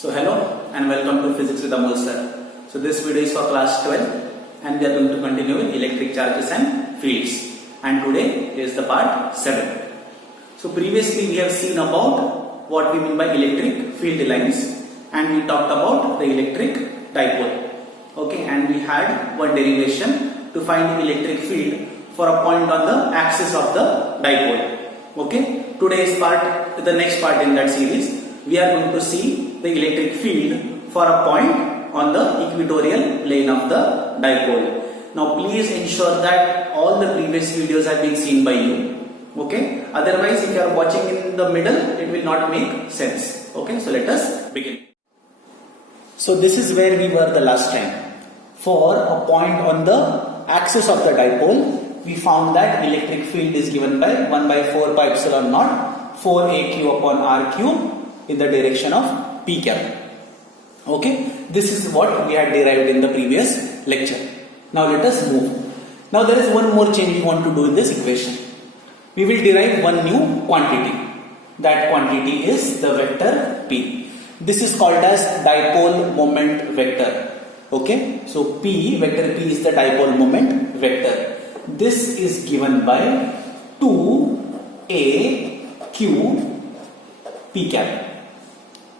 So hello and welcome to Physics with Amol sir. So this video is for class 12 and we are going to continue with electric charges and fields, and today is the part 7. So previously we have seen about what we mean by electric field lines and we talked about the electric dipole. Okay, and we had one derivation to find electric field for a point on the axis of the dipole. Okay, today's part, the next part in that series, we are going to see the electric field for a point on the equatorial plane of the dipole. Now please ensure that all the previous videos have been seen by you. Okay, otherwise if you are watching in the middle it will not make sense. Okay, so let us begin. So this is where we were the last time. For a point on the axis of the dipole, we found that electric field is given by 1 by 4 pi epsilon naught 4aq upon r cube in the direction of p cap. Okay, this is what we had derived in the previous lecture. Now let us move. Now there is one more change we want to do in this equation. We will derive one new quantity. That quantity is the vector p. This is called as dipole moment vector. Okay, so p, vector p is the dipole moment vector. This is given by 2aq p cap.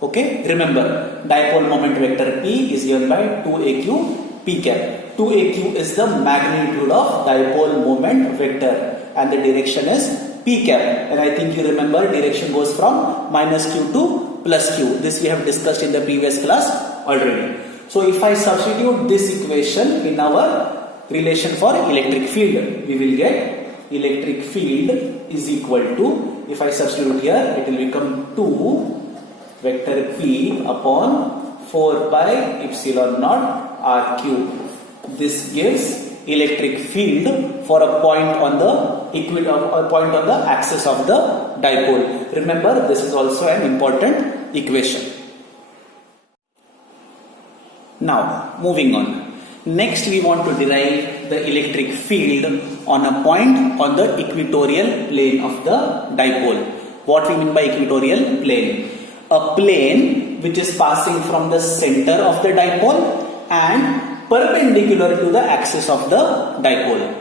Okay, remember dipole moment vector p is given by 2aq p cap. 2aq is the magnitude of dipole moment vector and the direction is p cap, and I think you remember direction goes from minus q to plus q. This we have discussed in the previous class already. So if I substitute this equation in our relation for electric field, we will get electric field is equal to, if I substitute here, it will become 2 vector p upon 4 pi epsilon naught r cube. This gives electric field for a point on the axis of the dipole. Remember, this is also an important equation. Now moving on. Next we want to derive the electric field on a point on the equatorial plane of the dipole. What we mean by equatorial plane? A plane which is passing from the center of the dipole and perpendicular to the axis of the dipole.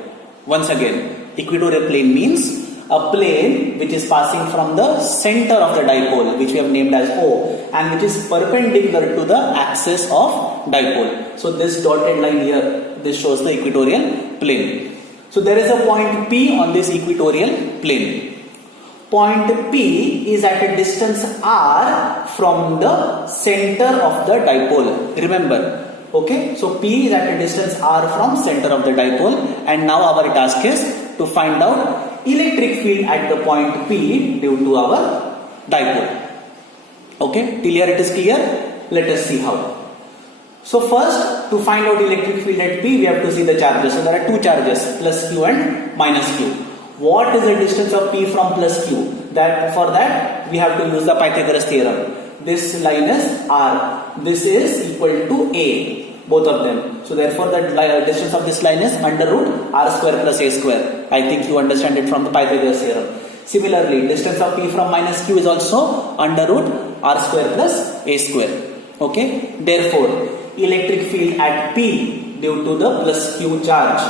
Once again, equatorial plane means a plane which is passing from the center of the dipole, which we have named as O, and which is perpendicular to the axis of dipole. So this dotted line here, this shows the equatorial plane. So there is a point P on this equatorial plane. Point P is at a distance r from the center of the dipole. Remember, okay? So P is at a distance r from center of the dipole, and now our task is to find out electric field at the point P due to our dipole. Okay, till here it is clear. Let us see how. So first, to find out electric field at P, we have to see the charges. So there are two charges, plus q and minus q. What is the distance of P from plus q? For that we have to use the Pythagoras theorem. This line is r. This is equal to a, both of them. So therefore the distance of this line is under root r square plus a square. I think you understand it from the Pythagoras theorem. Similarly, distance of P from minus q is also under root r square plus a square. Okay. Therefore, electric field at P due to the plus q charge,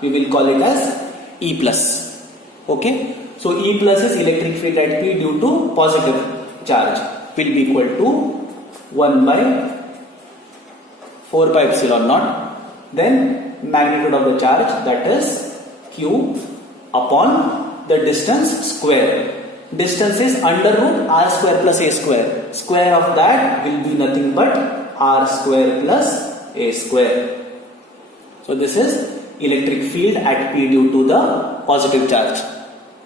we will call it as E plus. Okay. So E plus is electric field at P due to positive charge, will be equal to 1 by 4 pi epsilon naught, then magnitude of the charge, that is q upon the distance square. Distance is under root r square plus a square. Square of that will be nothing but r square plus a square. So this is electric field at P due to the positive charge.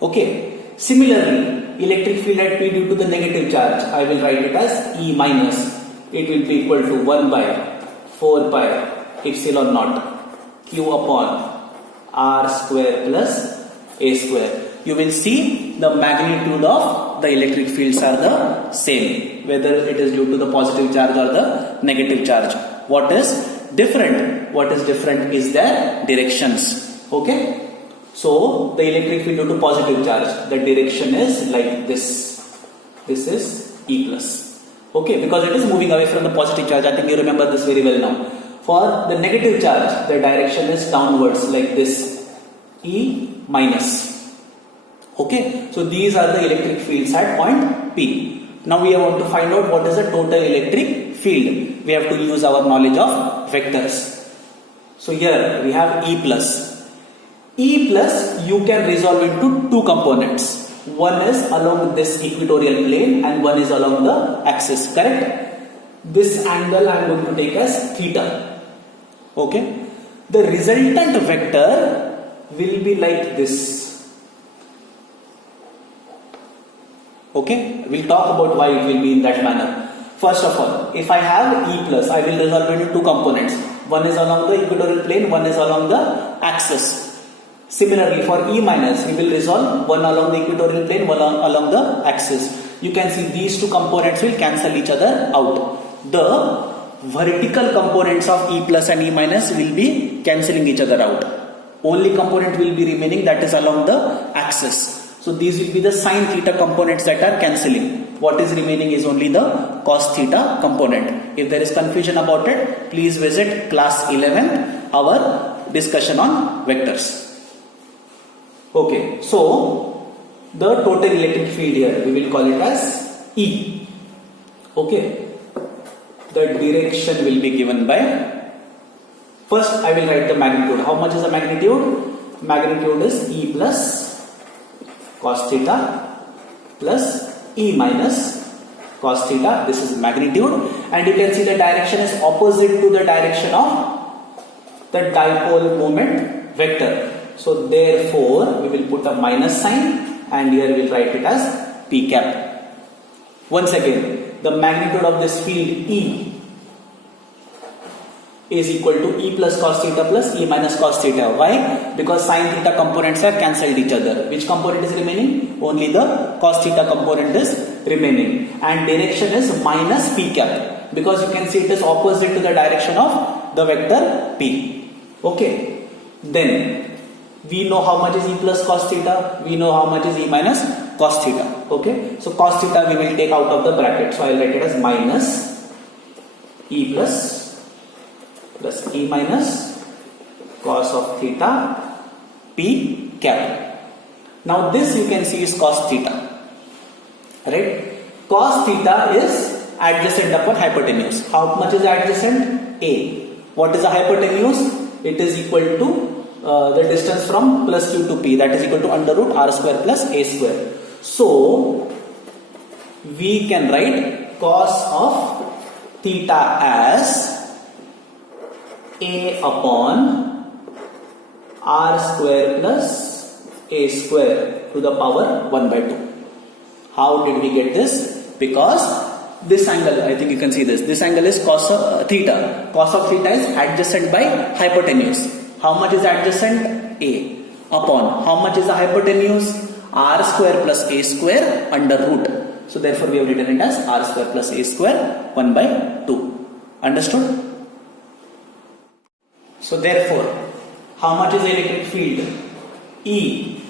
Okay. Similarly, electric field at P due to the negative charge, I will write it as E minus. It will be equal to 1 by 4 pi epsilon naught q upon r square plus a square. You will see the magnitude of the electric fields are the same, whether it is due to the positive charge or the negative charge. What is different? What is different is their directions. Okay. So the electric field due to positive charge, the direction is like this. This is E plus. Okay, because it is moving away from the positive charge. I think you remember this very well now. For the negative charge, the direction is downwards like this, E minus. Okay, so these are the electric fields at point P. Now we want to find out what is the total electric field. We have to use our knowledge of vectors. So here we have E plus. E plus you can resolve into two components. One is along this equatorial plane and one is along the axis, correct? This angle I am going to take as theta. Okay. The resultant vector will be like this. Okay. We'll talk about why it will be in that manner. First of all, if I have E plus, I will resolve into two components. One is along the equatorial plane, one is along the axis. Similarly, for E minus, we will resolve one along the equatorial plane, one along the axis. You can see these two components will cancel each other out. The vertical components of E plus and E minus will be cancelling each other out. Only component will be remaining, that is along the axis. So these will be the sine theta components that are cancelling. What is remaining is only the cos theta component. If there is confusion about it, please visit class 11, our discussion on vectors. Okay, so the total electric field here, we will call it as E. Okay, the direction will be given by, first I will write the magnitude. How much is the magnitude? Magnitude is E plus cos theta plus E minus cos theta. This is magnitude, and you can see the direction is opposite to the direction of the dipole moment vector. So therefore we will put a minus sign and here we will write it as P cap. Once again, the magnitude of this field E is equal to E plus cos theta plus E minus cos theta. Why? Because sin theta components have cancelled each other. Which component is remaining? Only the cos theta component is remaining. And direction is minus P cap. Because you can see it is opposite to the direction of the vector P. Okay. Then we know how much is E plus cos theta. We know how much is E minus cos theta. Okay. So cos theta we will take out of the bracket. So I will write it as minus E plus E minus cos of theta P cap. Now this you can see is cos theta, right? Cos theta is adjacent upon hypotenuse. How much is adjacent? A. What is the hypotenuse? It is equal to the distance from plus q to p, that is equal to under root r square plus a square. So we can write cos of theta as a upon r square plus a square to the power 1 by 2. How did we get this? Because this angle, I think you can see this. This angle is cos of theta. Cos of theta is adjacent by hypotenuse. How much is adjacent? A upon. How much is the hypotenuse? R square plus a square under root. So therefore we have written it as r square plus a square 1 by 2. Understood? So therefore, how much is the electric field? E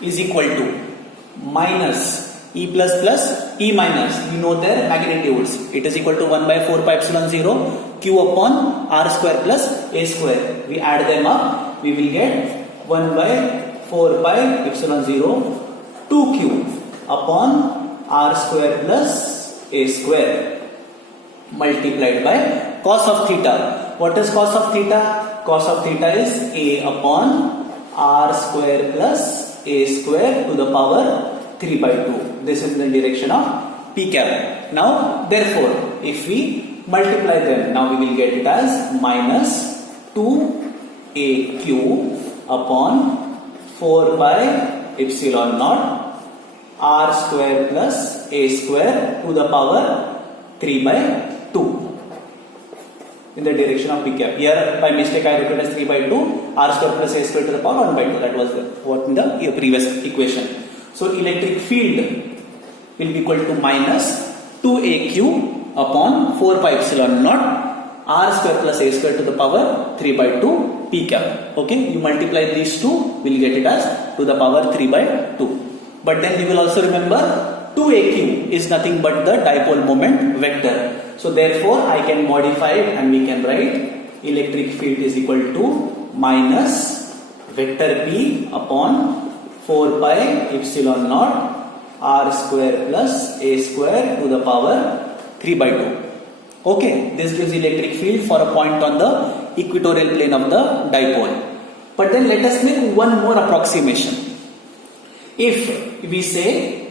is equal to minus E plus plus E minus. We know their magnitudes. It is equal to 1 by 4 pi epsilon 0 Q upon R square plus A square. We add them up. We will get 1 by 4 pi epsilon 0 2Q upon R square plus A square multiplied by cos of theta. What is cos of theta? Cos of theta is A upon R square plus A square to the power 3 by 2. This is the direction of P cap. Now, therefore, if we multiply them, now we will get it as minus 2AQ upon 4 by epsilon naught R square plus A square to the power 3 by 2. In the direction of P cap. Here by mistake I wrote it as 3 by 2 R square plus A square to the power 1 by 2. That was what in the previous equation. So electric field will be equal to minus 2AQ upon 4 pi epsilon naught R square plus A square to the power 3 by 2 P cap. Okay, you multiply these two, we'll get it as to the power 3 by 2. But then you will also remember 2aq is nothing but the dipole moment vector. So therefore I can modify it and we can write electric field is equal to minus vector p upon 4 pi epsilon naught r square plus a square to the power 3 by 2. Okay, this gives electric field for a point on the equatorial plane of the dipole. But then let us make one more approximation. If we say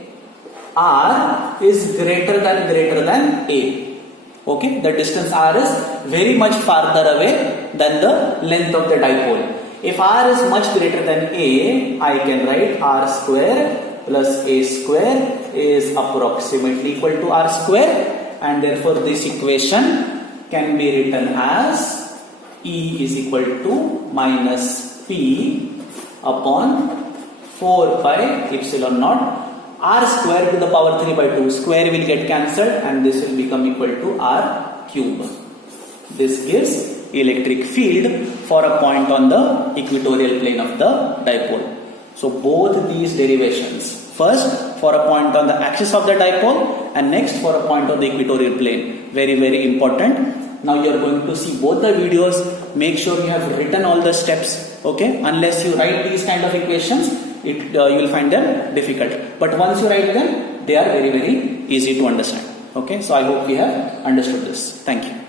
r is greater than a, okay, the distance r is very much farther away than the length of the dipole. If r is much greater than a, I can write r square plus a square is approximately equal to r square, and therefore this equation can be written as E is equal to minus P upon 4 pi epsilon naught r square to the power 3 by 2. Square will get cancelled and this will become equal to r cube. This gives electric field for a point on the equatorial plane of the dipole. So both these derivations, first for a point on the axis of the dipole and next for a point on the equatorial plane, very important. Now you are going to see both the videos. Make sure you have written all the steps, okay? Unless you write these kind of equations, you will find them difficult. But once you write them, they are very easy to understand. Okay, so I hope we have understood this. Thank you.